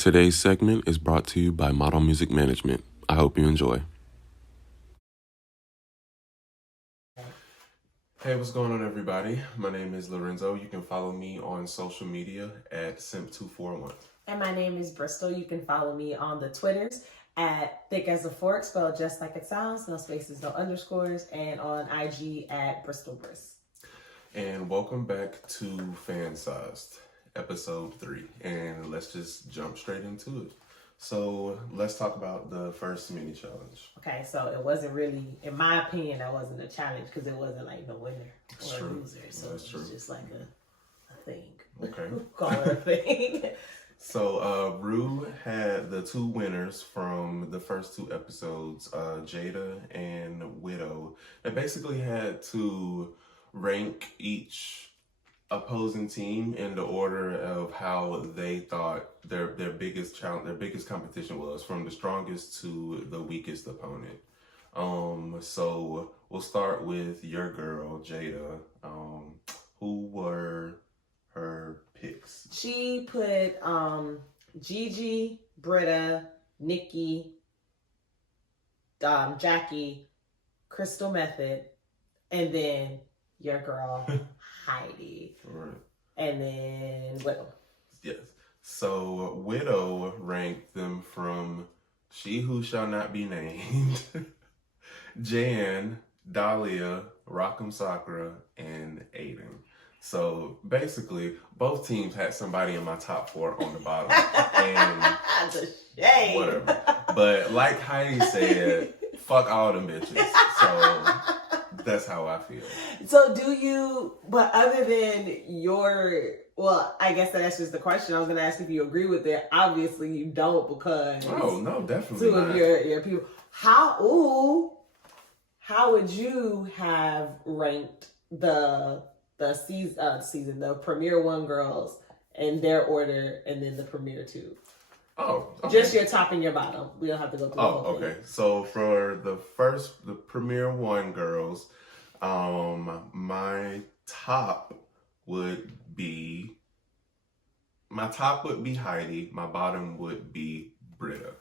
Today's segment is brought to you by Model Music Management. I hope you enjoy. Hey, what's going on, everybody? My name is Lorenzo. You can follow me on social media at Simp241. And my name is Brystal. You can follow me on the Twitters at Thick as a Fork, spelled just like it sounds, no spaces, no underscores, and on IG at BrystalBrys. And welcome back to Fan Sized, episode 3. And let's just jump straight into it. So let's talk about the first mini challenge. Okay, so it wasn't really, in my opinion, that wasn't a challenge because it wasn't like the winner or loser. So That's it true. was just like a thing. Okay. Call it a thing. So Ru had the two winners from the first two episodes, Jada and Widow. They basically had to rank each opposing team in the order of how they thought their biggest challenge, their biggest competition was, from the strongest to the weakest opponent. So we'll start with your girl, Jada. Who were her picks? She put Gigi, Britta, Nikki, Jackie, Crystal Method, and then your girl Heidi. Right. And then Widow. Yes. So Widow ranked them from She Who Shall Not Be Named, Jan, Dahlia, Rock'em Sakura, and Aiden. So basically, both teams had somebody in my top 4 on the bottom. And that's a shame. whatever. But like Heidi said, fuck all them bitches. So that's how I feel. So do you, but other than your, well, I guess that's just the question. I was going to ask if you agree with it. Obviously you don't, because Oh, no, definitely two not. of your people. How would you have ranked the premiere 1 girls in their order, and then the premiere 2? Oh, okay. Just your top and your bottom. We don't have to go through the whole thing. Okay. So for the premiere 1 girls, my top would be Heidi. My bottom would be Britta.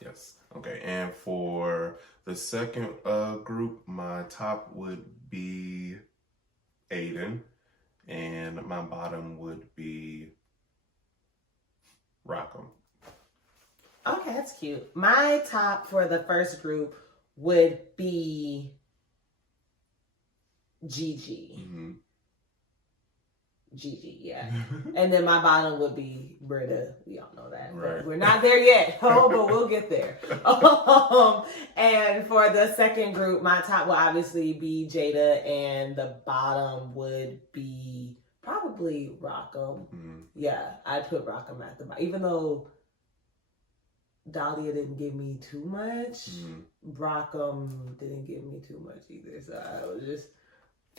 Yes. Okay. And for the second group, my top would be Aiden, and my bottom would be Rock'em. Okay, that's cute. My top for the first group would be Gigi. Mm-hmm. Gigi, yeah. And then my bottom would be Britta. We all know that. Right. We're not there yet, but we'll get there. And for the second group, my top will obviously be Jada, and the bottom would be probably Rock'em. Mm-hmm. Yeah, I'd put Rock'em at the bottom. Even though Dahlia didn't give me too much, Rock'em didn't give me too much either. So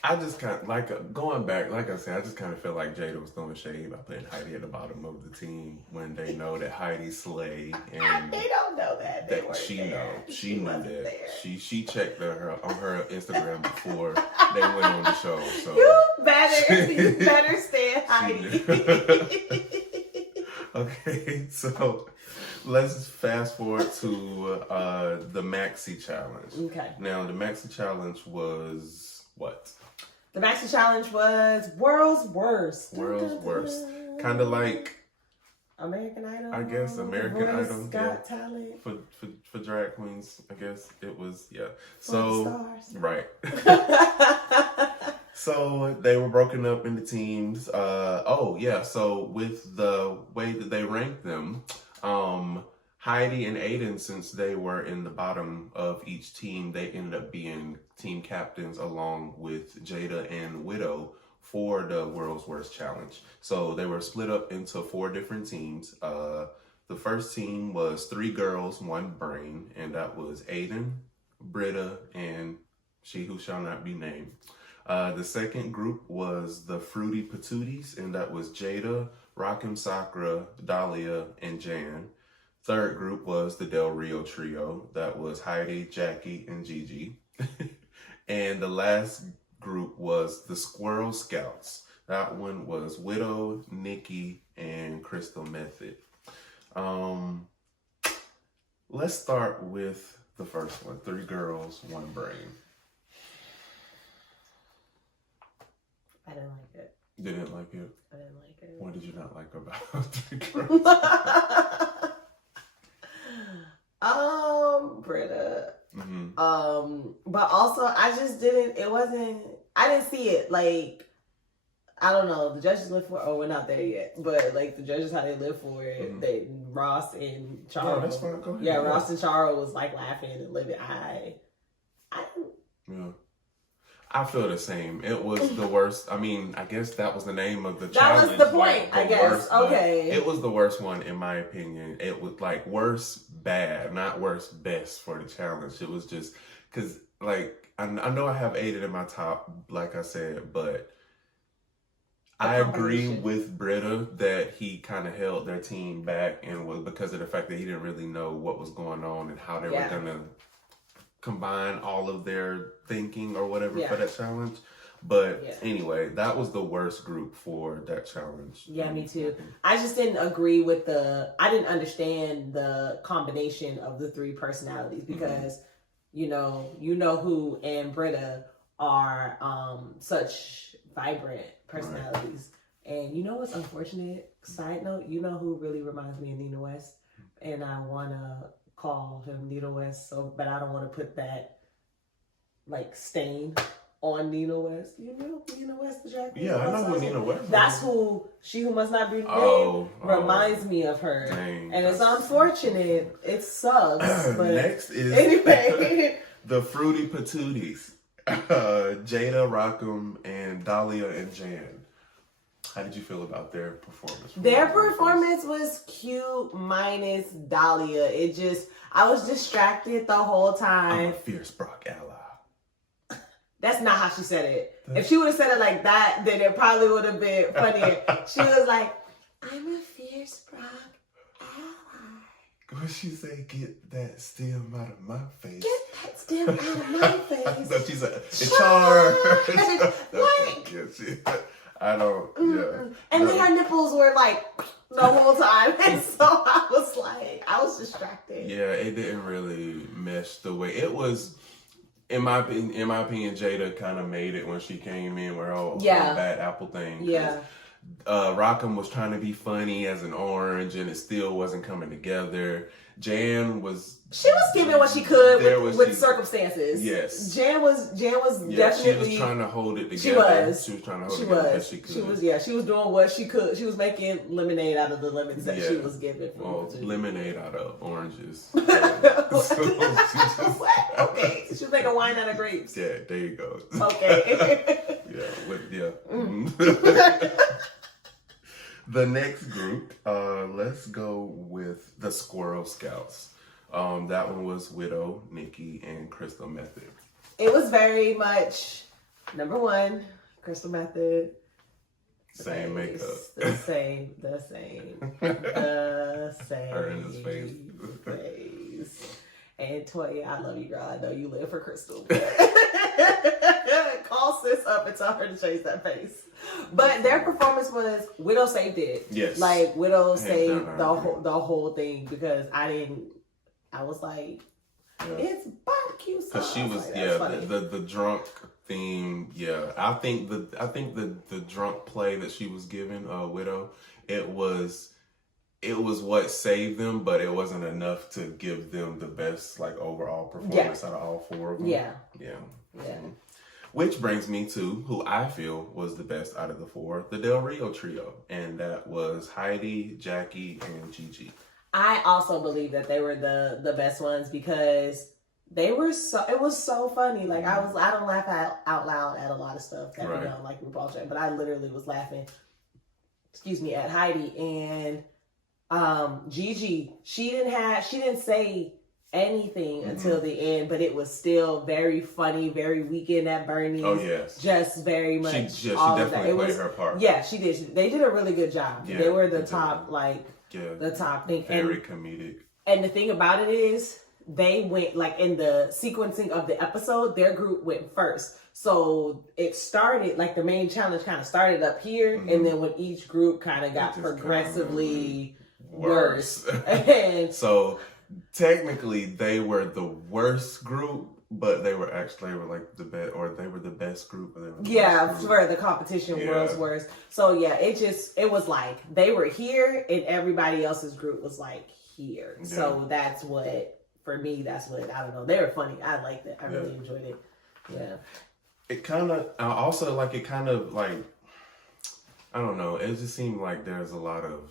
I just kind of, like, going back, like I said, I just kind of feel like Jada was throwing shade by putting Heidi at the bottom of the team when they know that Heidi slayed, and they don't know that. They she there. She knew that. There. She checked her on her Instagram before they went on the show. So you better stand Heidi. Okay, so let's fast forward to the Maxi Challenge. Okay. Now the Maxi Challenge was what? The Maxi Challenge was World's Worst. World's Worst. Kind of like American Idol. I guess American Idol. Got Talent. For drag queens, I guess it was, yeah. So stars. Right. So they were broken up into teams. So with the way that they ranked them, Heidi and Aiden, since they were in the bottom of each team, they ended up being team captains along with Jada and Widow for the World's Worst Challenge. So they were split up into 4 different teams. The first team was 3 girls, 1 brain, and that was Aiden, Britta, and She Who Shall Not Be Named. The second group was the Fruity Patooties, and that was Jada, Rock'em Sakura, Dahlia, and Jan. Third group was the Del Rio Trio. That was Heidi, Jackie, and Gigi. And the last group was the Squirrel Scouts. That one was Widow, Nikki, and Crystal Method. Let's start with the first one. 3 girls, 1 brain. I didn't like it. You didn't like it? I didn't like it. What did you not like about 3 girls? Britta. Mm-hmm. But also I just didn't. I didn't see it. Like, I don't know. The judges live for it. Oh, we're not there yet. But like the judges, how they live for it. Mm-hmm. They Ross and Charo. Yeah, that's fine. Go ahead. Yeah, Ross and Charo was like laughing and living. Yeah. I feel the same. It was the worst. I mean, I guess that was the name of the That challenge. was the point, like, I guess. Worst, okay. It was the worst one, in my opinion. It was like worst bad, not worst best for the challenge. It was just because, like, I know I have Aiden in my top, like I said, but I agree with Britta that he kind of held their team back, and was because of the fact that he didn't really know what was going on and how they were going to combine all of their thinking or whatever for that challenge. But anyway, that was the worst group for that challenge. Yeah, me too. I just didn't agree with I didn't understand the combination of the 3 personalities because, you know who and Britta are such vibrant personalities. Right. And you know what's unfortunate? Side note, you know who really reminds me of Nina West? And I want to call him Nina West, but I don't want to put that like stain on Nina West. You know Nina West, the drag queen? Yeah, I know who Nina West is. That's who She Who Must Not Be Named reminds me of her. Dang, and it's unfortunate. It sucks. But next is anyway. the Fruity Patooties. Jada, Rockham, and Dahlia and Jan. How did you feel about their performance? Their performance was cute, minus Dahlia. I was distracted the whole time. I'm a fierce Brock ally. That's not how she said it. If she would have said it like that, then it probably would have been funnier. She was like, I'm a fierce Brock ally. What she say? Get that stem out of my face. Get that stem out of my face. So she said, it's charged. What? I don't, And then her nipples were like the whole time. And so I was distracted. Yeah, it didn't really mesh the way it was. In my opinion, Jada kind of made it when she came in with her whole bad apple thing. Yeah. Rockham was trying to be funny as an orange, and it still wasn't coming together. Jan was... She was giving what she could with circumstances. Yes. Jan was definitely... She was trying to hold it together. She was trying to hold it together as she could. She was doing what she could. She was making lemonade out of the lemons that she was given. Lemonade out of oranges. What? Okay. She was making wine out of grapes. Yeah, there you go. Okay. The next group, let's go with the Squirrel Scouts. That one was Widow, Nikki, and Crystal Method. It was very much, number 1, Crystal Method. Same makeup. The same. Her in his face. And Toya, I love you, girl. I know you live for Crystal. Call sis up and tell her to change that face. But their performance was, Widow saved it. Yes. Like, Widow saved the whole thing because I was like, it's barbecue sauce. Because she was, the drunk theme, I think the drunk play that she was giving, Widow, it was what saved them, but it wasn't enough to give them the best like overall performance out of all 4 of them. Yeah. Which brings me to who I feel was the best out of the 4, the Del Rio trio, and that was Heidi, Jackie, and Gigi. I also believe that they were the best ones because it was so funny. Like I don't laugh out loud at a lot of stuff that we don't like RuPaul's Drag, but I literally was laughing. At Heidi and Gigi. She didn't say anything until the end, but it was still very funny, very Weekend at Bernie's. Oh yes, just very much. She definitely played her part. Yeah, she did. They did a really good job. Yeah, they were the top, the top thing. Very comedic. And the thing about it is, they went in the sequencing of the episode. Their group went first, so it started the main challenge kind of started up here, and then when each group kind of got progressively worse. And so technically they were the worst group, but they were like the best, or they were the best group. Or they were the yeah, worst group. for the competition was worse. So yeah, it was like they were here and everybody else's group was like here. Yeah. So that's what, for me, that's what, I don't know. They were funny. I liked it. I really enjoyed it. Yeah. It kind of, also like, it kind of like, I don't know. It just seemed like there's a lot of,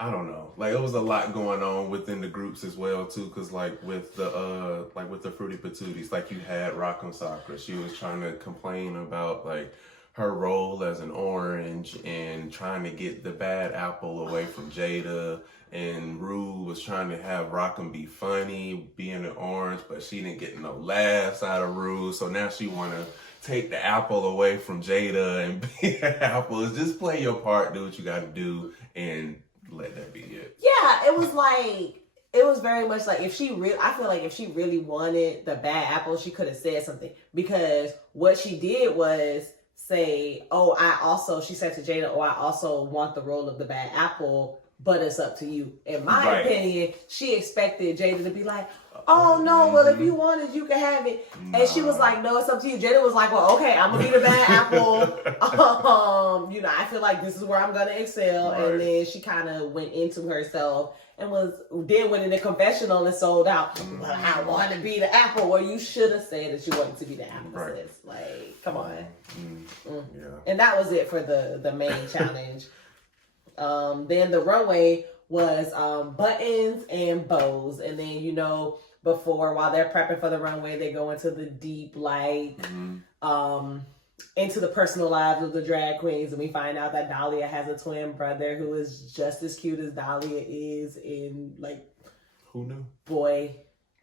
I don't know. Like, it was a lot going on within the groups as well too. Cause like with the Fruity Patooties, like you had Rock'em Sakura. She was trying to complain about like her role as an orange and trying to get the bad apple away from Jada. And Rue was trying to have Rock'em be funny, being an orange, but she didn't get no laughs out of Rue. So now she want to take the apple away from Jada and be an apple. It's just play your part, do what you got to do, and let that be it. Yeah, it was like, it was very much like, I feel like if she really wanted the bad apple, she could have said something. Because what she did was say, she said to Jada, I also want the role of the bad apple, but it's up to you. In my opinion, she expected Jada to be like, oh no, well if you want it, you can have it. Nah. And she was like, no, it's up to you. Jada was like, well, okay, I'm gonna be the bad apple. I feel like this is where I'm gonna excel. Right. And then she kind of went into herself and then went in the confessional and sold out. Well, I want to be the apple. Well, you should have said that you wanted to be the apple. Right. Sis. Like, come on. Yeah. And that was it for the main challenge. Then the runway was buttons and bows. And then, while they're prepping for the runway, they go into the deep, into the personal lives of the drag queens. And we find out that Dahlia has a twin brother who is just as cute as Dahlia is in, who knew? Boy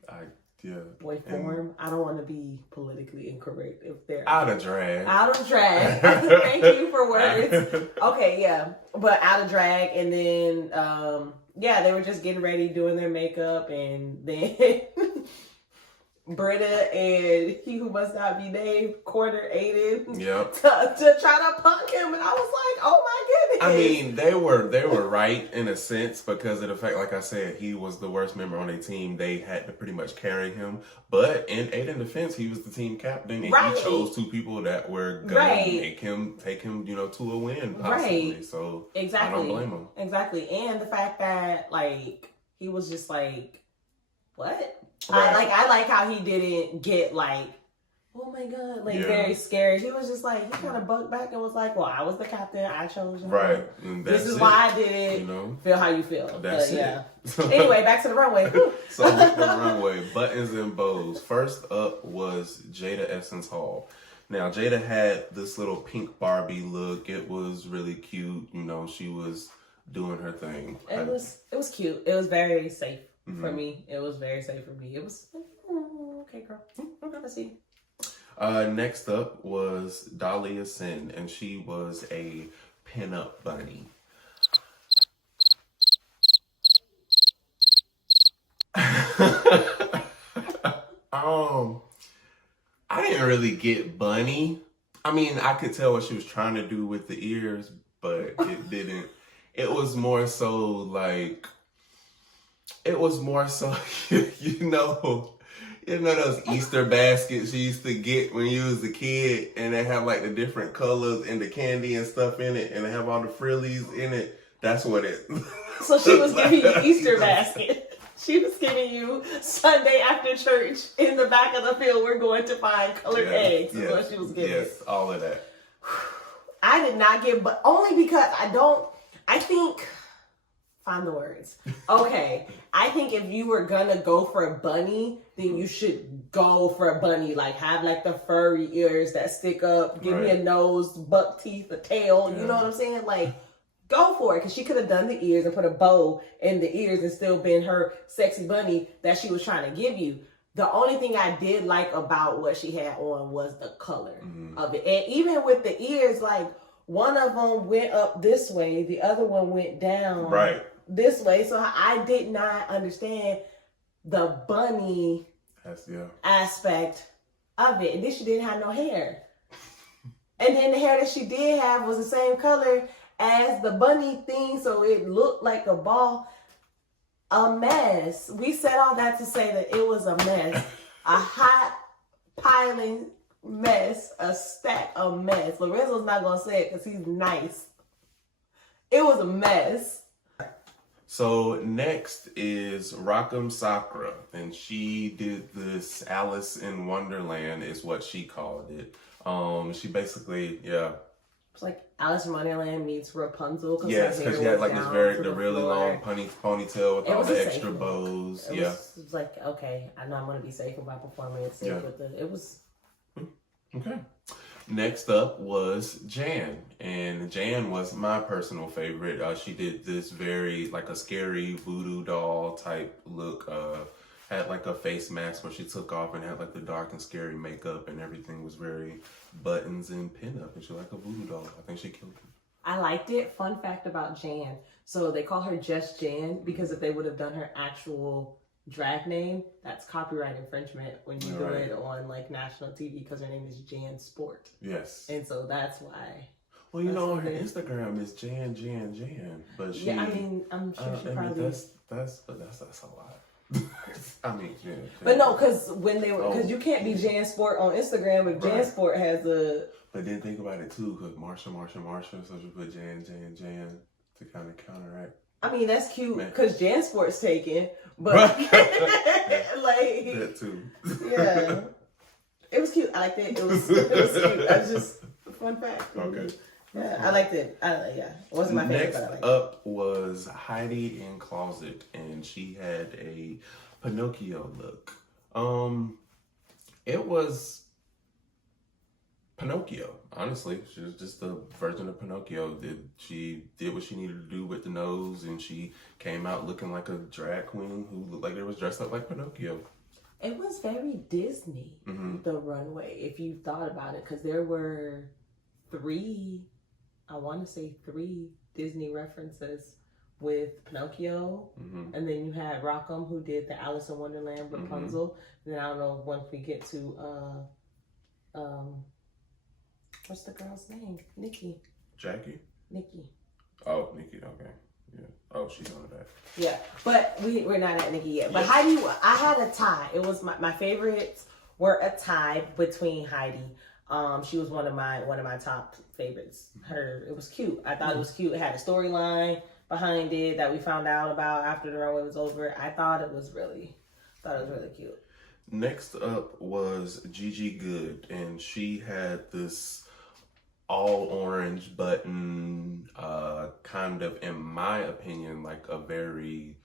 And form. I don't want to be politically incorrect if they're out of drag. Out of drag. Thank you for words. Okay, yeah. But out of drag, and then they were just getting ready, doing their makeup, and then Britta and he who must not be named cornered Aiden to try to punk him, and I was like, oh my goodness. I mean, they were right in a sense because of the fact, like I said, he was the worst member on their team. They had to pretty much carry him. But in Aiden's defense, he was the team captain, and he chose two people that were gonna take him, to a win, possibly. Right. So I don't blame him. Exactly, and the fact that he was just like, what? Right. I like how he didn't get oh my god, very scared. He was just he kind of bucked back and was like, well, I was the captain, I chose him. Right. This is why I did it. Feel how you feel. That's it. Anyway, back to the runway. So with the runway, buttons and bows. First up was Jada Essence Hall. Now Jada had this little pink Barbie look. It was really cute. She was doing her thing. It was cute. It was very safe. For me, it was very safe for me. It was okay, girl. Okay, let's see. Next up was Dahlia Sin, and she was a pinup bunny. I didn't really get bunny. I mean, I could tell what she was trying to do with the ears, but it didn't. It was more so those Easter baskets you used to get when you was a kid, and they have the different colors and the candy and stuff in it, and they have all the frillies in it. That's what it. So she was giving you Easter basket. She was giving you Sunday after church in the back of the field. We're going to find colored eggs. Is what she was giving. Yes, all of that. I did not get, but only because find the words. Okay. I think if you were gonna go for a bunny, then you should go for a bunny. Have the furry ears that stick up, give me a nose, buck teeth, a tail. You know what I'm saying? Go for it. Because she could have done the ears and put a bow in the ears and still been her sexy bunny that she was trying to give you. The only thing I did like about what she had on was the color of it. And even with the ears, one of them went up this way, the other one went down this way. So I did not understand the bunny aspect of it. And then she didn't have no hair. And then the hair that she did have was the same color as the bunny thing, so it looked like a ball. A mess. We said all that to say that it was a mess. A hot piling mess. A stack of mess. Lorenzo's not going to say it because he's nice. It was a mess. So next is Rock'em Sakura, and she did this Alice in Wonderland is what she called it. She basically, It's like Alice in Wonderland meets Rapunzel. Yes, because she had like this the really long ponytail with all the extra bows. It was like, okay, I know I'm gonna be safe with my performance. Yeah. It was okay. Next up was Jan, and Jan was my personal favorite. She did this very like a scary voodoo doll type look. Had like a face mask where she took off and had like the dark and scary makeup, and everything was very buttons and pin up, and she like a voodoo doll. I think she killed it. I liked it. Fun fact about Jan. So they call her just Jan because if they would have done her actual drag name, that's copyright infringement when you do it on like national TV because her name is Jan Sport. Yes. And so that's why. Well, you know, on her Instagram is Jan, but she. Yeah, I mean, I'm sure she probably. That's a lot. I mean, yeah. But no, because when they were, because you can't be Jan Sport on Instagram if Jan Sport has a. But then think about it too, because Marsha, so you put Jan to kind of counteract. I mean, that's cute because Jan Sport's taken, but like that too. Yeah, it was cute. I liked it. It was cute. I was just fun fact. Okay. Yeah, I liked it. It wasn't my favorite. Next but I liked up was Heidi in Closet, and she had a Pinocchio look. It was Pinocchio. Honestly, she was just a version of Pinocchio. She did what she needed to do with the nose, and she came out looking like a drag queen who looked like they was dressed up like Pinocchio. It was very Disney, the runway, if you thought about it, because there were three Disney references with Pinocchio, and then you had Rock'em who did the Alice in Wonderland Rapunzel. And then I don't know once we get to what's the girl's name? Nikki. Jackie? Nikki. Oh, Nikki, okay. Yeah. Oh, she's on the back. Yeah, but we're not at Nikki yet. But Heidi, I had a tie. It was my favorites were a tie between Heidi. She was one of my top favorites. It was cute. I thought it was cute. It had a storyline behind it that we found out about after the runway was over. I thought it was really cute. Next up was Gigi Good, and she had this all orange button, kind of, in my opinion, like a very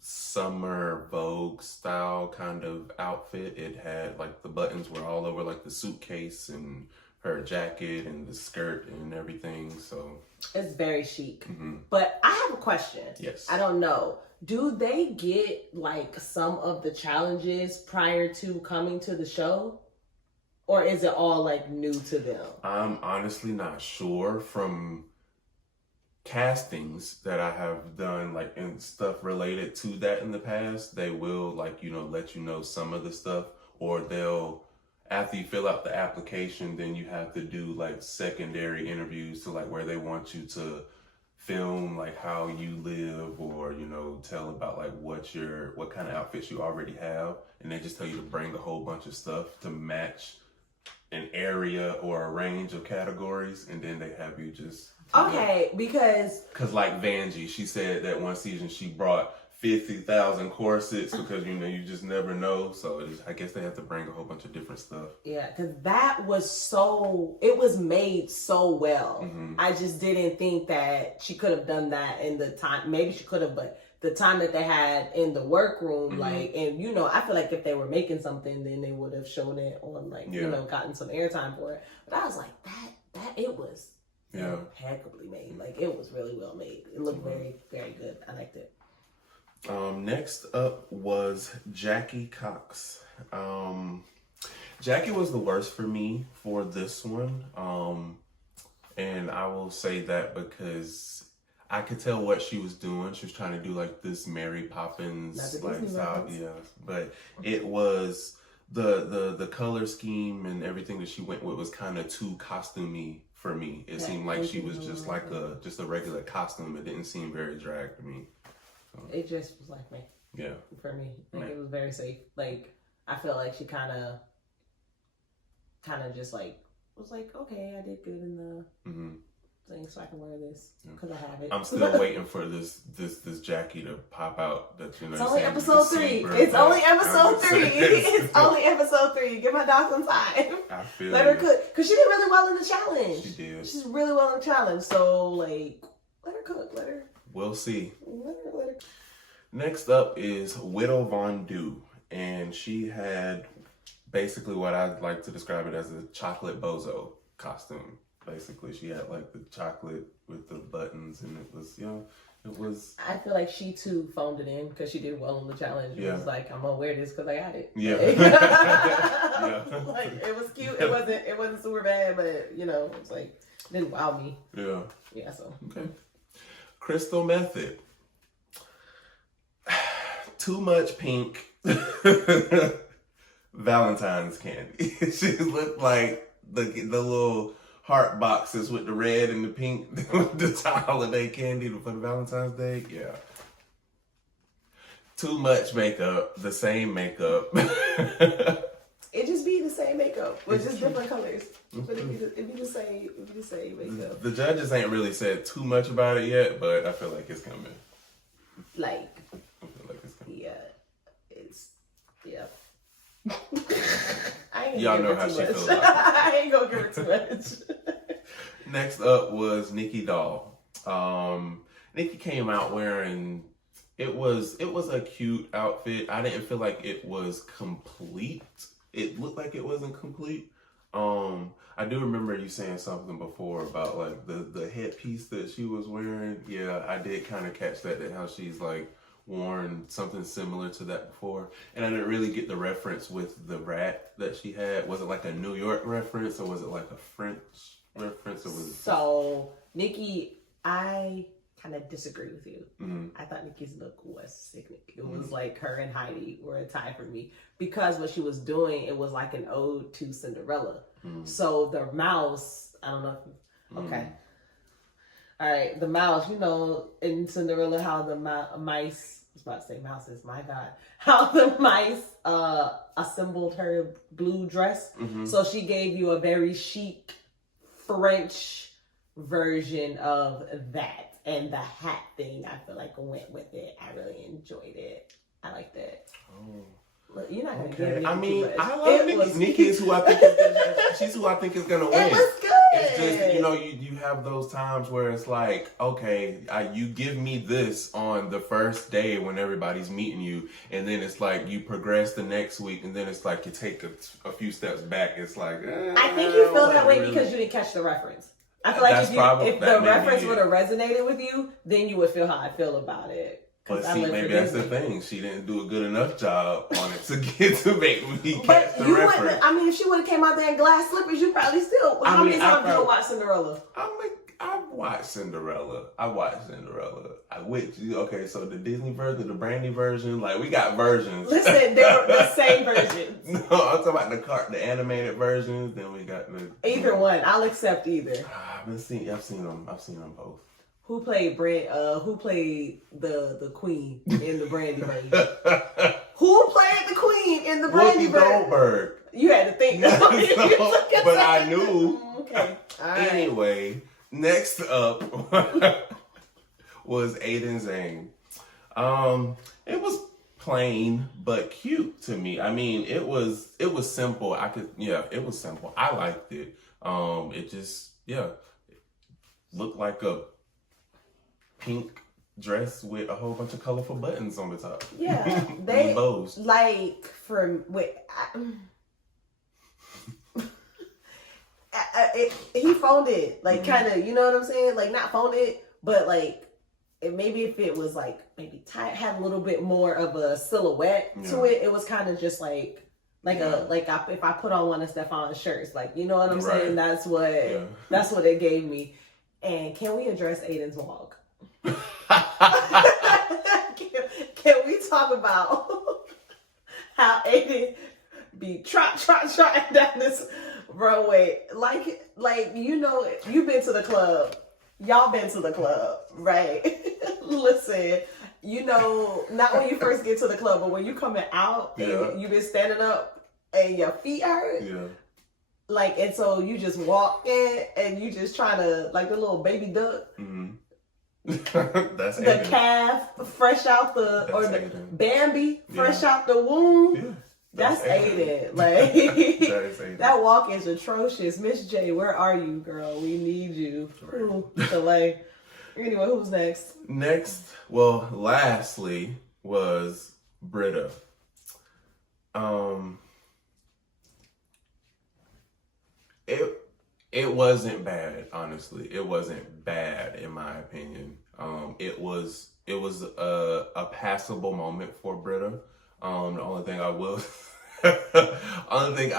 summer Vogue style kind of outfit. It had like the buttons were all over like the suitcase and her jacket and the skirt and everything. So it's very chic. But I have a question. Yes. I don't know. Do they get like some of the challenges prior to coming to the show? Or is it all like new to them? I'm honestly not sure. From castings that I have done, like, and stuff related to that in the past, they will, like, you know, let you know some of the stuff, or they'll, after you fill out the application, then you have to do like secondary interviews to like where they want you to film like how you live, or, you know, tell about like what kind of outfits you already have, and they just tell you to bring a whole bunch of stuff to match an area or a range of categories, and then they have you just because like Vanjie, she said that one season she brought 50,000 corsets because, you know, you just never know. So I guess they have to bring a whole bunch of different stuff. Yeah, because that was it was made so well. I just didn't think that she could have done that in the time. Maybe she could have, but the time that they had in the workroom, like, and, you know, I feel like if they were making something, then they would have shown it on, like, you know, gotten some airtime for it. But I was like, that it was impeccably made. Like, it was really well made. It looked very, very good. I liked it. Next up was Jackie Cox. Jackie was the worst for me for this one. And I will say that because I could tell what she was doing. She was trying to do like this Mary Poppins like style, but it was the color scheme and everything that she went with was kind of too costumey for me. It seemed like she was just like a regular costume. It didn't seem very drag to me. So. It just was like me. Yeah. For me, like it was very safe. Like I felt like she kind of just like was like, okay, I did good in the thing, so I can wear this because I have it. I'm still waiting for this Jackie to pop out. That it's only episode 3. It's only episode 3. It's only episode 3. Give my dog some time. I feel let her cook because she did really well in the challenge. She did. She's really well in the challenge. So like, let her cook. Let her. We'll see. Let her. Next up is Widow Von Du, and she had basically what I'd like to describe it as a chocolate bozo costume. Basically, she had like the chocolate with the buttons, and it was, it was. I feel like she too phoned it in because she did well in the challenge. It was like, I'm gonna wear this because I got it. Yeah. Like it was cute. It wasn't super bad, but it was like it didn't wow me. Yeah. Yeah. So okay. Crystal Method. Too much pink Valentine's candy. She looked like the little heart boxes with the red and the pink, the holiday candy for the Valentine's Day. Yeah. Too much makeup, the same makeup. It just be the same makeup with just different colors. But it'd be the same makeup. The judges ain't really said too much about it yet, but I feel like it's coming. Like. Y'all know how she feels about it. I ain't gonna give it too much. Next up was Nikki Doll. Nikki came out wearing it was a cute outfit. I didn't feel like it was complete. It looked like it wasn't complete. I do remember you saying something before about like the headpiece that she was wearing. Yeah, I did kind of catch that how she's like worn something similar to that before, and I didn't really get the reference with the rat that she had. Was it like a New York reference or was it like a French reference? Or was it... So Nikki, I kind of disagree with you. I thought Nikki's look was sickening. It was like her and Heidi were a tie for me because what she was doing, it was like an ode to Cinderella. So the mouse, I don't know if okay. All right, the mouse, in Cinderella, how the mice, I was about to say mouses, my God, how the mice assembled her blue dress. So she gave you a very chic French version of that. And the hat thing, I feel like went with it. I really enjoyed it. I liked it. Oh. Look, you're not gonna Okay. give me I mean, I love Nikki. Nikki is who I think is she's who I think is gonna win. It was good. It's just you have those times where it's like, okay, you give me this on the first day when everybody's meeting you, and then it's like you progress the next week, and then it's like you take a few steps back. It's like I think you feel that way because you didn't catch the reference. I feel like if the reference would have resonated with you, then you would feel how I feel about it. But see, maybe that's the thing. She didn't do a good enough job on it to make me catch the reference. I mean, if she would have came out there in glass slippers, you probably still. How many times did you watch Cinderella? I've watched Cinderella. Okay, so the Disney version, the Brandy version, like we got versions. Listen, they're the same versions. No, I'm talking about the animated versions. Then we got either one. I'll accept either. I've seen them both. Who played the queen in the Brandy version? Who played the queen in the Brandy version? Goldberg. You had to think. But I knew. Okay. All right. Anyway, next up was Aiden Zhang. It was plain but cute to me. I mean, it was simple. It was simple. I liked it. It just looked like a pink dress with a whole bunch of colorful buttons on the top. Yeah, they bows. Like he phoned it, like kind of, you know what I'm saying? Like not phoned it, but like maybe if it was like maybe tight, had a little bit more of a silhouette to it. It was kind of just if I put on one of Stephon's shirts, like you know what I'm saying? That's what it gave me. And can we address Aiden's walk? Can we talk about how Aiden be trotting down this runway. Like you know, you've been to the club. Y'all been to the club, right? Listen, you know, not when you first get to the club, but when you coming out and you've been standing up and your feet hurt. Yeah. Like, and so you just walk in and you just trying to, like the little baby duck. Mm-hmm. That's the Aiden. Calf fresh out the, That's or the Aiden. Bambi fresh out the womb. Yeah. That's Aiden. Like, that is Aiden. That walk is atrocious. Miss J, where are you, girl? We need you. Right. Ooh, delay. Anyway, who's next? Lastly was Britta. It wasn't bad, honestly. It wasn't bad in my opinion. It was a passable moment for Britta. The only thing I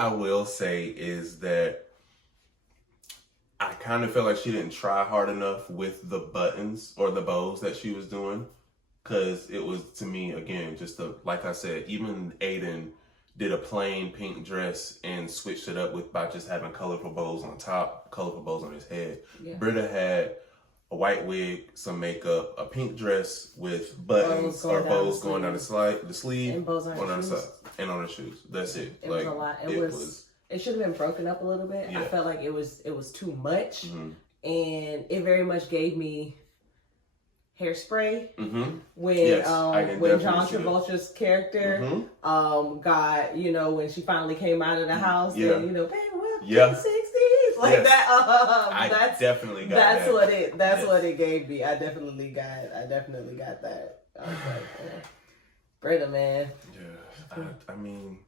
will say is that I kind of felt like she didn't try hard enough with the buttons or the bows that she was doing. Cause it was, to me, again, like I said, even Aiden did a plain pink dress and switched it up by just having colorful bows on top, colorful bows on his head. Yeah. Britta had a white wig, some makeup, a pink dress with buttons or bows going down the sleeve, and bows on the side, and on the shoes. That's it. It was a lot. It should have been broken up a little bit. Yeah. I felt like it was too much, and it very much gave me Hairspray when John Travolta's character got, you know, when she finally came out of the house and, you know, baby, we're 60s like that. I definitely got that. That's what it gave me. I definitely got that. I was like, Britta, man. Yeah, I mean,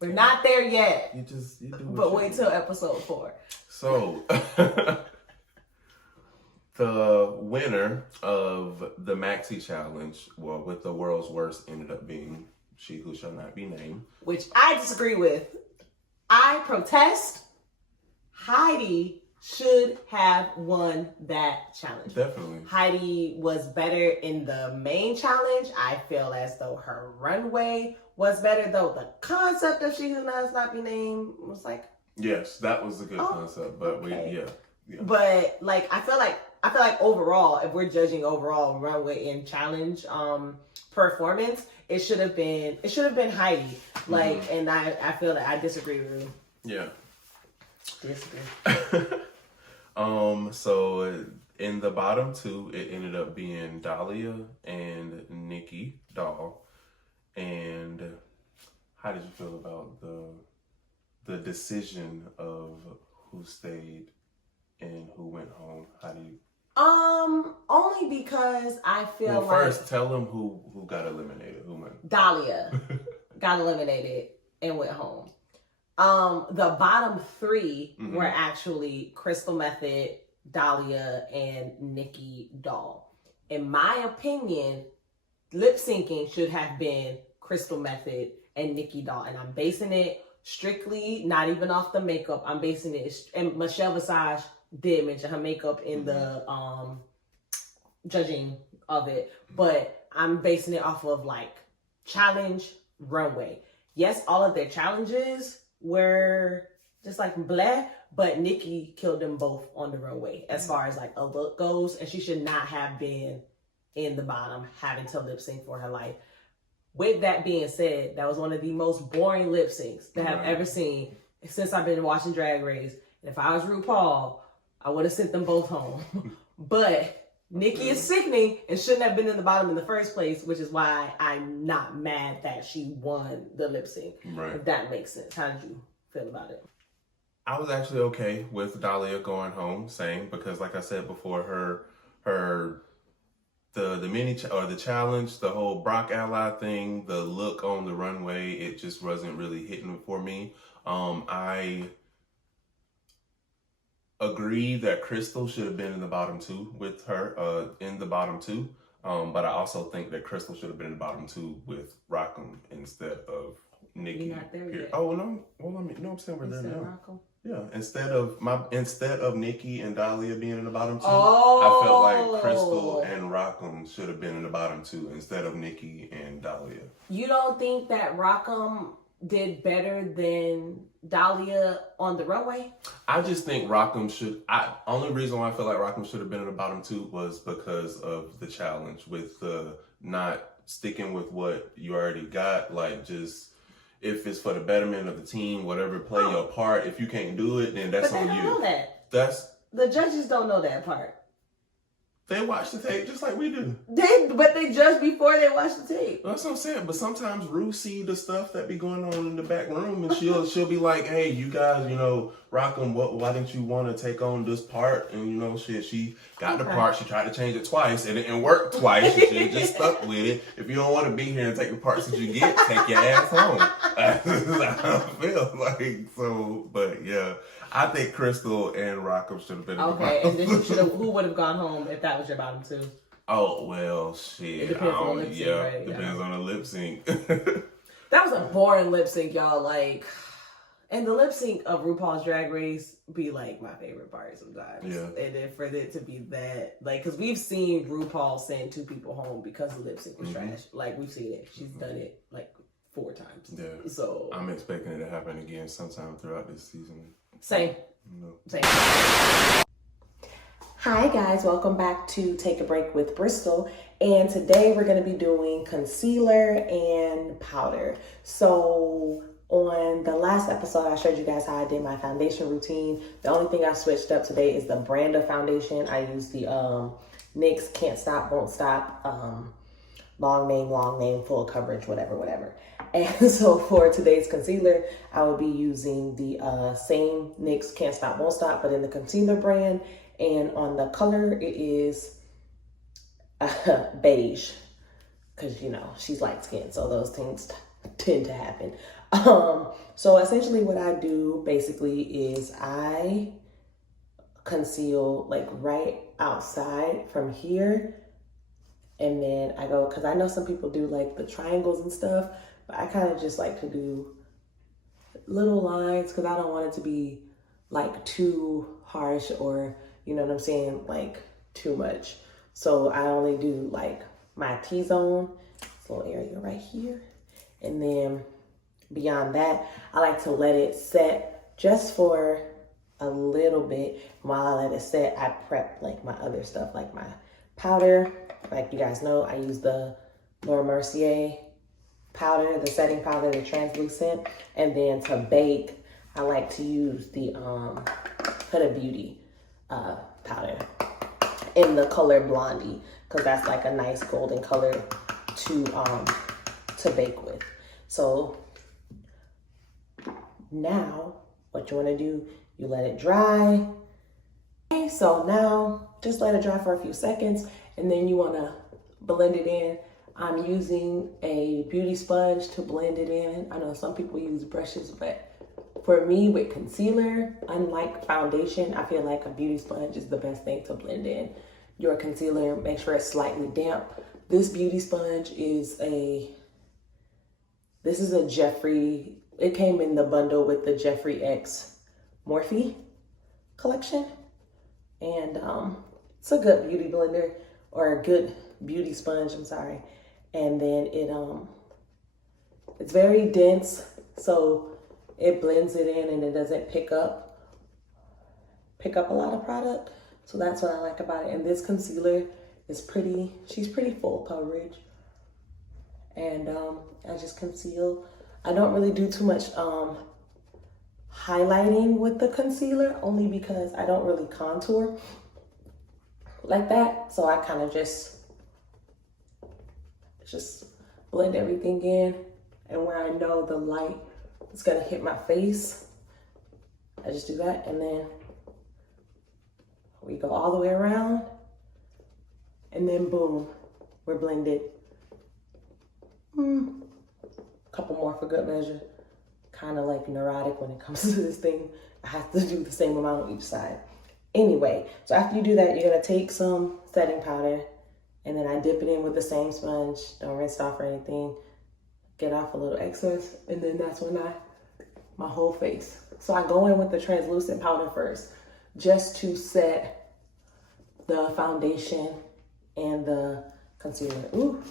we're not there yet. You do but wait till episode 4. So. The winner of the Maxi Challenge, well, with the world's worst, ended up being she who shall not be named. Which I disagree with. I protest. Heidi should have won that challenge. Definitely. Heidi was better in the main challenge. I feel as though her runway was better, though the concept of she who does not be named was like... Yes, that was a good concept, but yeah. But, like, I feel like overall, if we're judging overall runway and challenge performance, it should have been Heidi. Like, and I feel that I disagree with you. Yeah. Disagree. So in the bottom 2, it ended up being Dahlia and Nikki Doll. And how did you feel about the decision of who stayed and who went home? How do you? Only because I feel like... First, tell them who got eliminated. Who went? Dahlia got eliminated and went home. The bottom 3 were actually Crystal Method, Dahlia, and Nikki Doll. In my opinion, lip syncing should have been Crystal Method and Nikki Doll, and I'm basing it strictly, not even off the makeup. I'm basing it, and Michelle Visage did mention her makeup in the judging of it, but I'm basing it off of like challenge runway. Yes, all of their challenges were just like bleh, but Nikki killed them both on the runway as far as like a look goes, and she should not have been in the bottom having to lip sync for her life. With that being said, that was one of the most boring lip syncs that I've ever seen since I've been watching Drag Race. And if I was RuPaul, I would have sent them both home. But Nikki is sickening and shouldn't have been in the bottom in the first place, which is why I'm not mad that she won the lip sync. Right. If that makes sense. How did you feel about it? I was actually okay with Dahlia going home, same, because like I said before, the mini or the challenge, the whole Brock ally thing, the look on the runway, it just wasn't really hitting for me. I agree that Crystal should have been in the bottom 2 with her in the bottom 2, but I also think that Crystal should have been in the bottom 2 with Rockham instead of Nikki. You're not there yet. Oh no! Well, I'm saying we're there now. Rockham? Yeah, instead of Nikki and Dahlia being in the bottom 2, I felt like Crystal and Rockham should have been in the bottom 2 instead of Nikki and Dahlia. You don't think that Rockham did better than Dahlia on the runway? I just think Rockham should. Only reason why I feel like Rockham should have been in the bottom 2 was because of the challenge with not sticking with what you already got. Like, just if it's for the betterment of the team, whatever, play your part. If you can't do it, then that's on you. But they don't know that. The judges don't know that part. They watch the tape just like we do. But they judge before they watch the tape. That's what I'm saying. But sometimes Ru see the stuff that be going on in the back room, and she'll be like, "Hey, you guys, Rockham, why didn't you want to take on this part?" And she got the part. She tried to change it twice, and it didn't work twice. She just stuck with it. If you don't want to be here and take the parts that you get, take your ass home. That's how I feel like. So, but yeah. I think Brystal and Rockham should have been in the bottom. And then who would have gone home if that was your bottom 2? Oh, well, shit. It depends on the lip sync, right? Depends on the lip sync. That was a boring lip sync, y'all. Like, and the lip sync of RuPaul's Drag Race be like my favorite part sometimes. Yeah. And then for it to be that, like, because we've seen RuPaul send 2 people home because the lip sync was trash. Like, we've seen it. She's done it like 4 times. Yeah. So I'm expecting it to happen again sometime throughout this season. Same. No. Same. Hi guys, welcome back to Take a Break with Brystal. And today we're going to be doing concealer and powder. So on the last episode, I showed you guys how I did my foundation routine. The only thing I switched up today is the brand of foundation. I use the NYX Can't Stop, Won't Stop, long name, full coverage, whatever. And so for today's concealer, I will be using the same NYX Can't Stop, Won't Stop, but in the concealer brand. And on the color, it is beige, because, she's light skinned, so those things tend to happen. So essentially what I do basically is I conceal like right outside from here. And then I go, because I know some people do like the triangles and stuff, but I kind of just like to do little lines because I don't want it to be like too harsh or, you know what I'm saying, like too much. So I only do like my T-zone, this little area right here. And then beyond that, I like to let it set just for a little bit. While I let it set, I prep like my other stuff, like my powder. Like you guys know, I use the Laura Mercier powder, the setting powder, the translucent. And then to bake, I like to use the Huda Beauty powder in the color Blondie, because that's like a nice golden color to bake with. So now what you want to do, you let it dry. Okay, so now just let it dry for a few seconds, and then you want to blend it in. I'm using a beauty sponge to blend it in. I know some people use brushes, but for me with concealer, unlike foundation, I feel like a beauty sponge is the best thing to blend in your concealer. Make sure it's slightly damp. This beauty sponge is a Jeffree. It came in the bundle with the Jeffree X Morphe collection. And it's a good beauty blender, or a good beauty sponge, I'm sorry. And then it's very dense, so it blends it in and it doesn't pick up a lot of product. So that's what I like about it. And this concealer is she's pretty full coverage. And I just conceal. I don't really do too much highlighting with the concealer, only because I don't really contour like that. So I kind of just blend everything in, and where I know the light is gonna hit my face, I just do that, and then we go all the way around, and then boom, we're blended. Couple more for good measure. Kind of like neurotic when it comes to this thing. I have to do the same amount on each side. Anyway, so after you do that, you're gonna take some setting powder, and then I dip it in with the same sponge. Don't rinse off or anything. Get off a little excess, and then that's when my whole face. So I go in with the translucent powder first, just to set the foundation and the concealer. Ooh,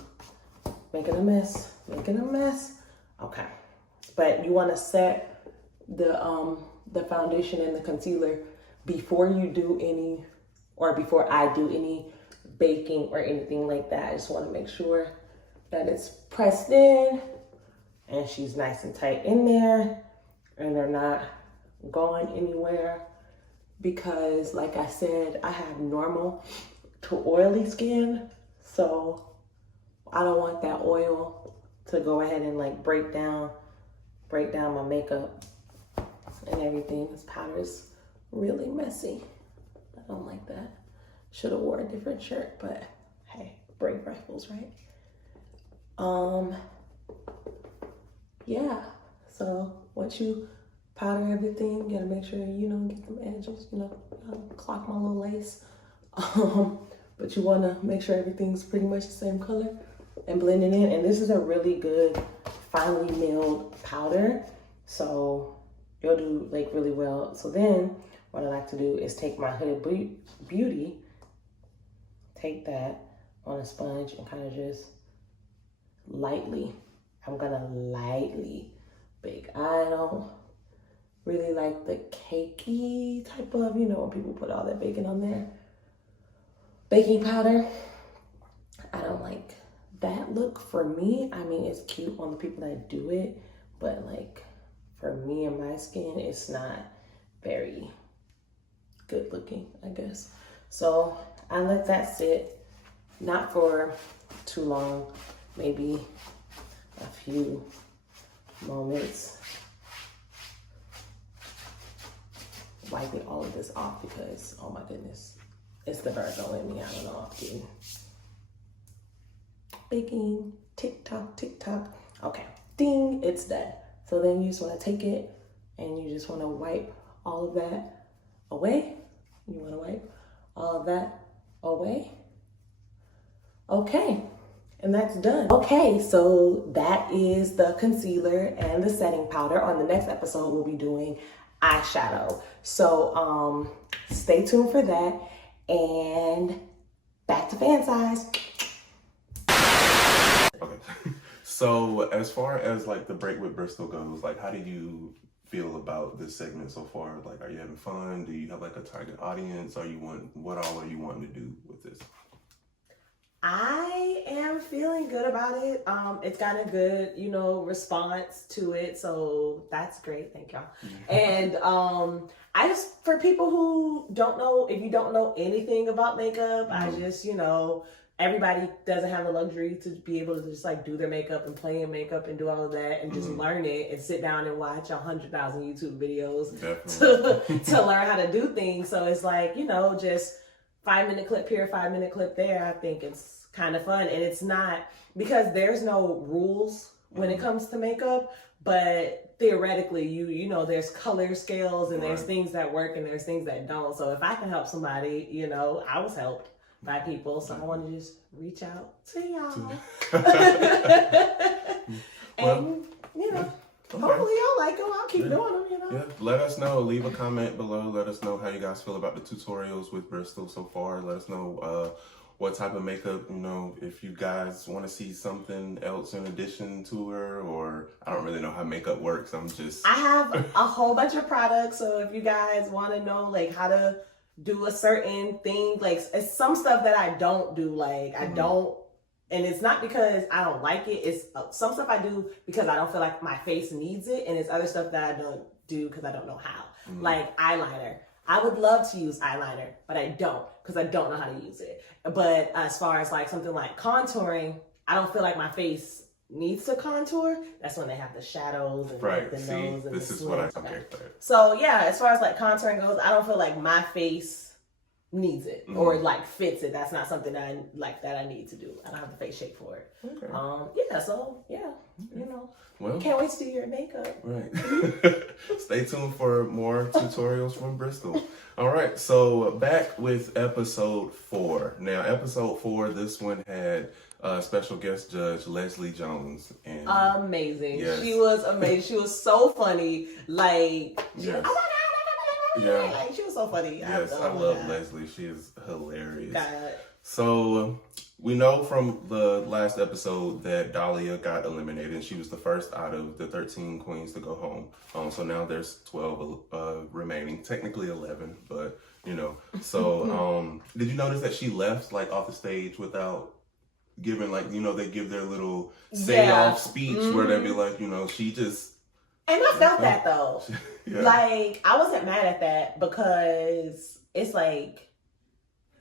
making a mess. Okay, But you want to set the foundation and the concealer before you do any, or before I do any baking or anything like that. I just want to make sure that it's pressed in and she's nice and tight in there and they're not going anywhere, because like I said, I have normal to oily skin, so I don't want that oil to go ahead and like break down my makeup and everything. This powder is really messy. I don't like that. Should have wore a different shirt, but hey, brave rifles, right? Yeah, so once you powder everything, you gotta make sure, you know, get them edges, you know, clock my little lace. But you wanna make sure everything's pretty much the same color and blend it in. And this is a really good finely milled powder, so you'll do like really well. So then what I like to do is take my Huda Beauty, take that on a sponge and kind of just lightly, I'm gonna lightly bake. I don't really like the cakey type of, you know, when people put all that baking on there. Baking powder, I don't like that look for me. I mean, it's cute on the people that do it, but like for me and my skin, it's not very good looking, I guess. So I let that sit, not for too long, maybe a few moments. Wiping all of this off because, oh my goodness, it's the virgo in me. I don't know, I'm getting baking, tick-tock, tick-tock. Okay, ding, it's done. So then you just want to take it and you just want to wipe all of that away. You want to wipe all of that away. Okay, and that's done. Okay, so that is the concealer and the setting powder. On the next episode, we'll be doing eyeshadow. So stay tuned for that, and back to fan size. Okay. So as far as like the break with Brystal goes, like how do you feel about this segment so far? Like, are you having fun? Do you have like a target audience? What all are you wanting to do with this? I am feeling good about it. It's got a good, you know, response to it, so that's great. Thank y'all. And I just, for people who don't know, if you don't know anything about makeup, I just, you know, everybody doesn't have the luxury to be able to just like do their makeup and play in makeup and do all of that and just learn it and sit down and watch 100,000 YouTube videos to learn how to do things. So it's like, you know, just 5-minute clip here, 5-minute clip there. I think it's kind of fun, and it's not, because there's no rules when it comes to makeup, but theoretically, you know, there's color scales and there's things that work and there's things that don't. So if I can help somebody, you know, I was helped by people, so I want to just reach out to y'all. And, you know, hopefully y'all like them. I'll keep doing them, you know. Yeah, let us know. Leave a comment below. Let us know how you guys feel about the tutorials with Brystal so far. Let us know what type of makeup, you know, if you guys want to see something else in addition to her, or I don't really know how makeup works. I have a whole bunch of products, so if you guys want to know like how to do a certain thing, like it's some stuff that I don't do, like I don't, and it's not because I don't like it, it's some stuff I do because I don't feel like my face needs it, and it's other stuff that I don't do because I don't know how. Like eyeliner, I would love to use eyeliner, but I don't because I don't know how to use it. But as far as like something like contouring, I don't feel like my face needs to contour. That's when they have the shadows and like the nose and this the is what I okay. So yeah, as far as like contouring goes, I don't feel like my face needs it or like fits it. That's not something that I like that I need to do. I don't have the face shape for it. Okay. Yeah, so yeah, you know. Well, can't wait to do your makeup. Right. Stay tuned for more tutorials from Brystal. All right, so back with episode 4. Now, episode 4, this one had special guest judge Leslie Jones. And amazing. Yes. She was amazing. She was so funny. Like, yes. Like, she was so funny. Yes, I love Leslie. She is hilarious. So We know from the last episode that Dahlia got eliminated, and she was the first out of the 13 queens to go home. So now there's 12 remaining, technically 11, but you know. So did you notice that she left like off the stage without giving, like, you know, they give their little say-off speech where they be like, you know, she just. And I felt that though. Yeah. Like, I wasn't mad at that because it's like,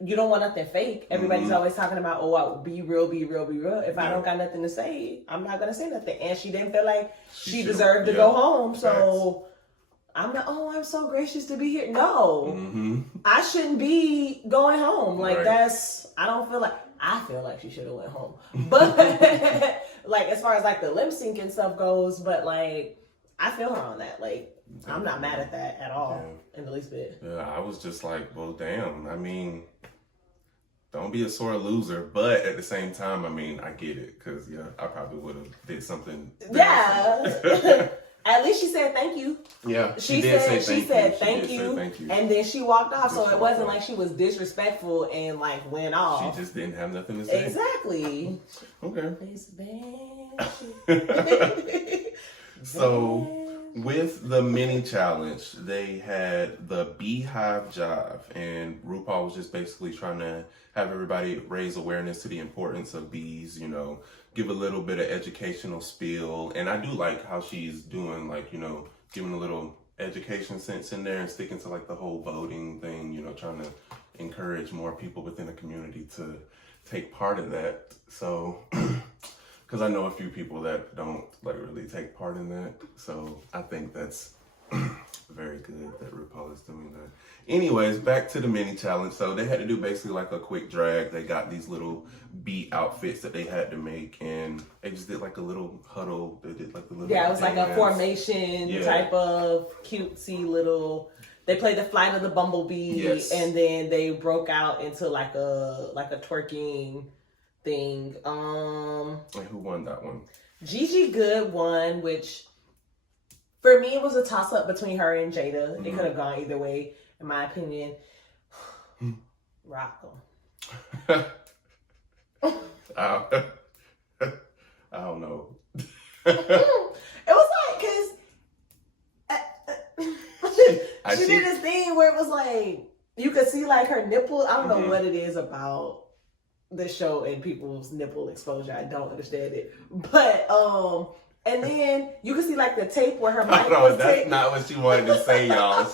you don't want nothing fake. Everybody's always talking about, oh, I'll be real, be real, be real. If I don't got nothing to say, I'm not going to say nothing. And she didn't feel like she deserved to go home. So I'm like, oh, I'm so gracious to be here. No, I shouldn't be going home. Like I feel like she should have went home. But like, as far as like the lip sync and stuff goes, but like, I feel her on that. Like, I'm not mad at that at all in the least bit. Yeah, I was just like, well, damn. I mean, don't be a sore loser, but at the same time, I mean, I get it, because I probably would have did something. Yeah. At least she said thank you. Yeah, she said thank you, and then she walked off. So it wasn't like she was disrespectful and like went off. She just didn't have nothing to say. Exactly. Okay. It's So with the mini challenge, they had the beehive jive, and RuPaul was just basically trying to have everybody raise awareness to the importance of bees, you know, give a little bit of educational spiel. And I do like how she's doing, like, you know, giving a little education sense in there and sticking to like the whole voting thing, you know, trying to encourage more people within the community to take part in that. So because I know a few people that don't like really take part in that. So I think that's very good that RuPaul is doing that. Anyways, back to the mini challenge. So they had to do basically like a quick drag. They got these little beat outfits that they had to make, and they just did like a little huddle. They did like the little it was like a formation type of cutesy little. They played the Flight of the Bumblebee, and then they broke out into like a twerking thing. And who won that one? Gigi Good won, which for me it was a toss up between her and Jada. It could have gone either way, in my opinion. Rock them. I don't know. It was like, cause she did this thing where it was like you could see like her nipple. I don't know what it is about the show and people's nipple exposure. I don't understand it, but and then you can see like the tape where her mic was that's not what she wanted to say, y'all.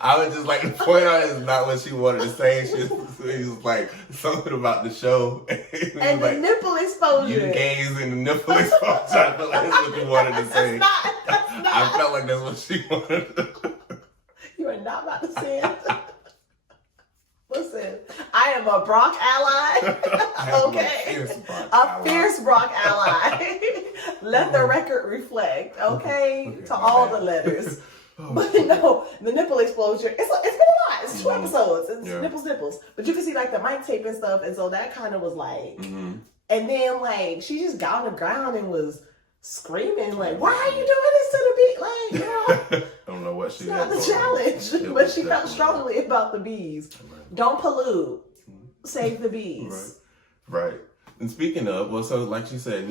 I would just like to point out it's not what she wanted to say. She was like something about the show. And the like, nipple exposure. You gaze and the nipple exposure. I felt like that's what she wanted to say. That's not. I felt like that's what she wanted. You are not about to say it. Listen, I am a Brock ally. Okay? A fierce Brock ally. Let the record reflect, okay? To all the letters. But no, the nipple exposure, it's been a lot. It's 2 episodes. It's nipples. But you can see like the mic tape and stuff. And so that kind of was like, and then like she just got on the ground and was screaming like, why are you doing this to the beat? Like, girl, I don't know what she had. It's not the challenge. But she felt strongly about the bees. Right. Don't pollute. Save the bees. Right. And speaking of, well, so like she said,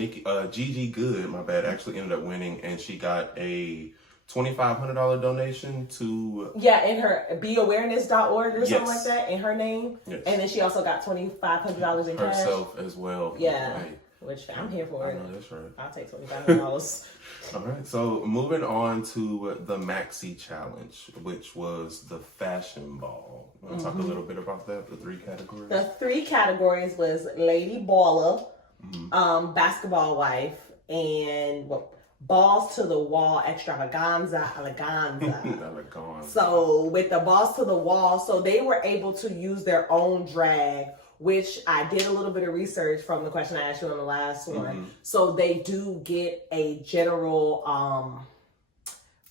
Gigi Good, my bad, actually ended up winning, and she got a $2,500 donation to in her beawareness.org or something like that in her name, and then she also got $2,500 in cash herself as well. Right. Which I'm here for. I know, that's right. I'll take $2,500. All right, so moving on to the Maxi Challenge, which was the fashion ball. Want to talk a little bit about that? The 3 categories. The 3 categories was Lady Baller, Basketball Wife, and Balls to the Wall Extravaganza Eleganza. So with the Balls to the Wall, so they were able to use their own drag, which I did a little bit of research from the question I asked you on the last one. So they do get a general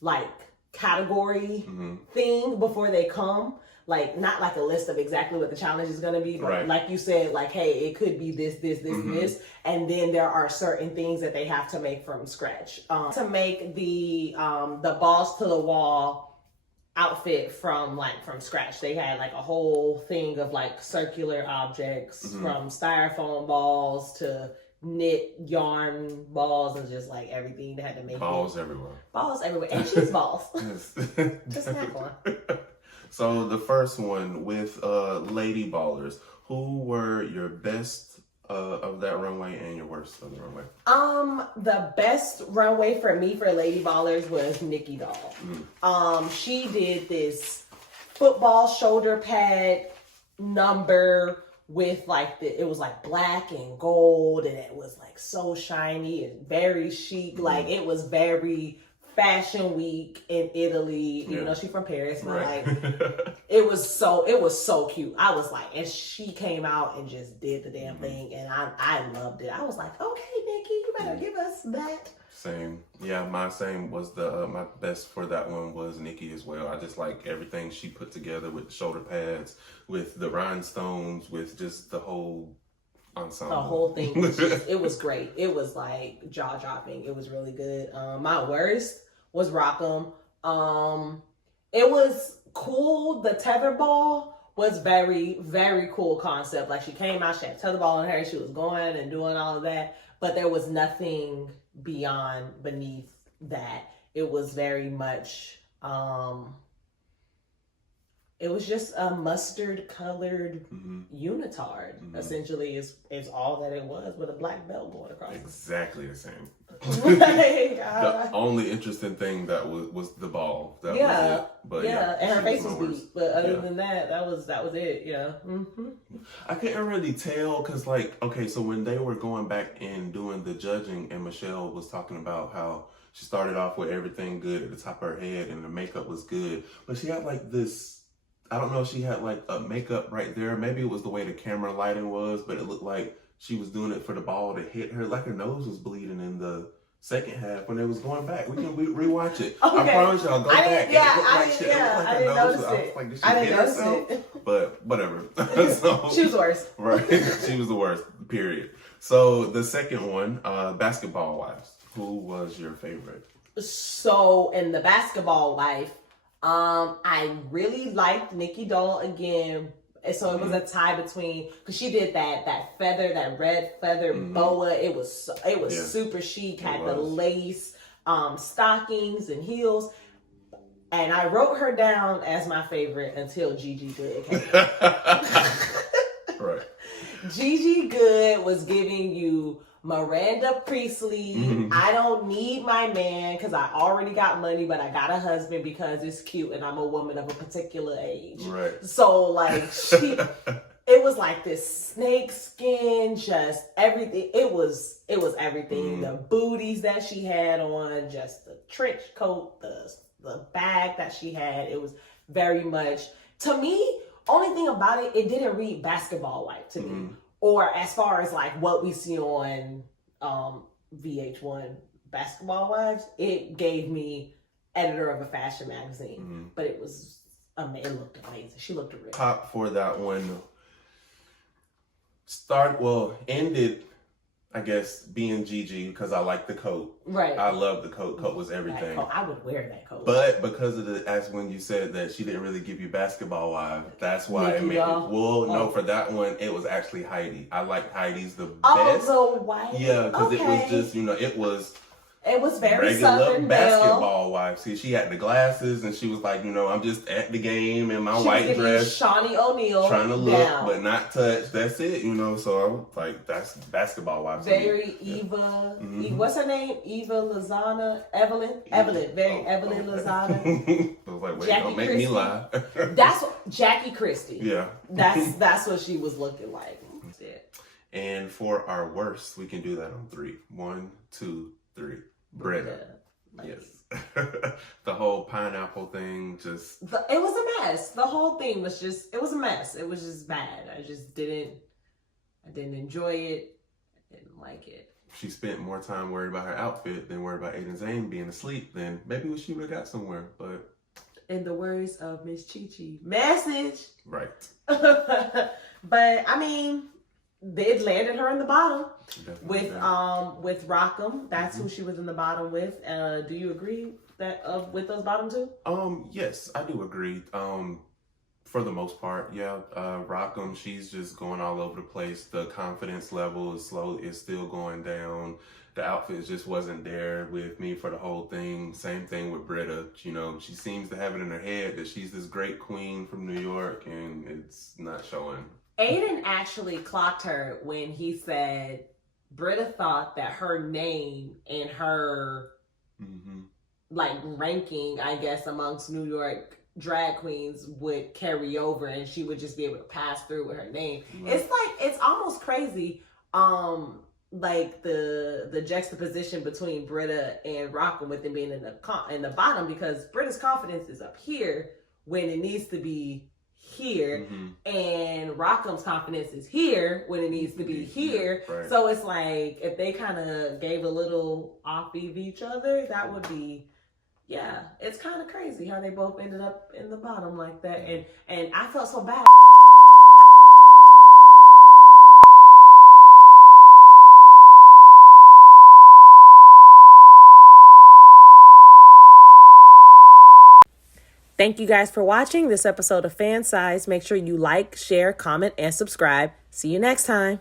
like category thing before they come. Like, not like a list of exactly what the challenge is going to be, but like you said, like, hey, it could be this, this. And then there are certain things that they have to make from scratch. To make the balls to the wall outfit from scratch. They had like a whole thing of like circular objects from styrofoam balls to knit yarn balls and just like everything. They had to make balls everywhere. Balls everywhere. And cheese balls. Yes. Just snack on. So the first one with Lady Ballers, who were your best of that runway and your worst of the runway? The best runway for me for Lady Ballers was Nikki Doll. She did this football shoulder pad number with like it was like black and gold, and it was like so shiny and very chic. Like it was very Fashion Week in Italy. You know, she's from Paris, but like it was so cute. I was like, and she came out and just did the damn thing, and I loved it. I was like, okay, Nikki, you better give us that. Same. Yeah, my same was my best for that one was Nikki as well. I just like everything she put together with the shoulder pads, with the rhinestones, with just the whole ensemble. The whole thing was just, it was great. It was like jaw dropping. It was really good. My worst was Rockham. It was cool. The tether ball was very, very cool concept. Like she came out, she had tether ball in her, she was going and doing all of that, but there was nothing beneath that. It was very much it was just a mustard colored unitard, essentially is all that it was, with a black belt going across. Exactly the same. The only interesting thing that was the ball. That was it. But and her face was beat. But other than that, that was it. Yeah. I couldn't really tell because, like, okay, so when they were going back and doing the judging, and Michelle was talking about how she started off with everything good at the top of her head, and the makeup was good, but she had like this. I don't know if she had like a makeup right there. Maybe it was the way the camera lighting was, but it looked like she was doing it for the ball to hit her. Like her nose was bleeding in the second half when it was going back. We can rewatch it. Okay. I promise y'all, go back. I didn't notice it. I was like, did she hit herself? But whatever. So, she was worse. Right. She was the worst, period. So the second one, Basketball Wives. Who was your favorite? So in the Basketball Wife, I really liked Nikki Doll again. So it was a tie between, because she did that red feather boa. It was super chic. Had the lace, stockings and heels. And I wrote her down as my favorite until Gigi Good came out. Right. Gigi Good was giving you Miranda Priestley. I don't need my man because I already got money, but I got a husband because it's cute and I'm a woman of a particular age. Right. So like it was like this snake skin, just everything. It was everything. The booties that she had on, just the trench coat, the bag that she had. It was very much, to me, only thing about it didn't read Basketball Wife to me. Or as far as like what we see on VH1 Basketball Wives, it gave me editor of a fashion magazine. But it looked amazing. She looked great. Top for that one ended, I guess, being Gigi because I like the coat. Right. I love the coat. Coat was everything. I would wear that coat. But because of as when you said that she didn't really give you Basketball Wife, that's why it made me. No, for that one, it was actually Heidi. I liked Heidi's the best. Oh, the white. Yeah, because it was just, it was very regular Southern Basketball Wife. See, she had the glasses and she was like, I'm just at the game in my white dress. Shawnee O'Neal. Trying to look, but not touch. That's it, So I was like, that's Basketball Wife. Very Eva. What's her name? Eva Lozana? Evelyn. Very Evelyn Lozana. I was like, wait, Jackie don't make Christie. me lie. That's Jackie Christie. Yeah. That's what she was looking like. And for our worst, we can do that on 3. 1, 2, 3. Brenda. Yes. The whole pineapple thing just... It was a mess. The whole thing was it was a mess. It was just bad. I didn't enjoy it. I didn't like it. She spent more time worried about her outfit than worried about Aiden Zane being asleep, then maybe she would have got somewhere, but... In the words of Miss Chi-Chi, message. Right. But, I mean... They landed her in the bottom with Rockham. That's who she was in the bottom with. Do you agree with those bottom two? Yes, I do agree. For the most part, yeah. Rockham, she's just going all over the place. The confidence level is still going down. The outfit just wasn't there with me for the whole thing. Same thing with Britta. You know, she seems to have it in her head that she's this great queen from New York, and it's not showing. Aiden actually clocked her when he said Britta thought that her name and her like ranking, I guess, amongst New York drag queens would carry over, and she would just be able to pass through with her name. Right. It's like, it's almost crazy. Like the juxtaposition between Britta and Rockham with them being in the bottom, because Britta's confidence is up here when it needs to be here, and Rockham's confidence is here when it needs to be here. Right. So it's like, if they kind of gave a little off of each other, that would be, yeah, it's kind of crazy how they both ended up in the bottom like that. And I felt so bad. Thank you guys for watching this episode of Fan Size. Make sure you like, share, comment, and subscribe. See you next time.